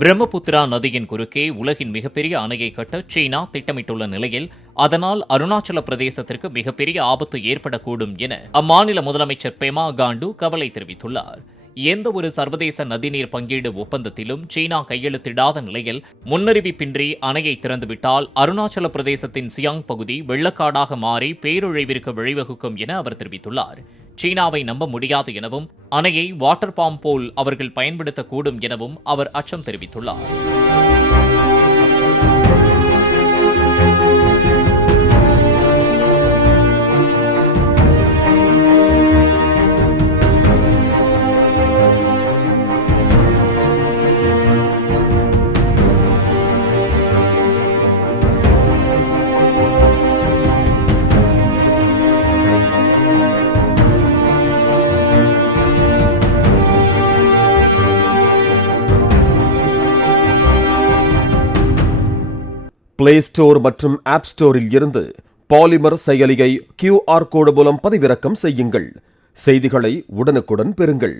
பிரம்மபுத்திரா நதியின் குறுக்கே உலகின் மிகப்பெரிய அணையை கட்ட சீனா திட்டமிட்டுள்ள நிலையில் அதனால் அருணாச்சல பிரதேசத்திற்கு மிகப்பெரிய ஆபத்து ஏற்படக்கூடும் என அம்மாநில முதலமைச்சர் பெமா காண்டு கவலை தெரிவித்துள்ளார். எந்த ஒரு சர்வதேச நதிநீர் பங்கீடு ஒப்பந்தத்திலும் சீனா கையெழுத்திடாத நிலையில் முன்னறிவிப்பின்றி அணையை திறந்துவிட்டால் அருணாச்சல பிரதேசத்தின் சியாங் பகுதி வெள்ளக்காடாக மாறி பேரழிவிற்கு வழிவகுக்கும் என அவர் தெரிவித்துள்ளார். சீனாவை நம்ப முடியாது எனவும் அணையை வாட்டர் பாம்ப் போல் அவர்கள் பயன்படுத்தக்கூடும் எனவும் அவர் அச்சம் தெரிவித்துள்ளார். பிளே ஸ்டோர் மற்றும் ஆப் ஸ்டோரில் இருந்து பாலிமர் செயலியை QR கோடு மூலம் பதிவிறக்கம் செய்யுங்கள். செய்திகளை உடனுக்குடன் பெறுங்கள்.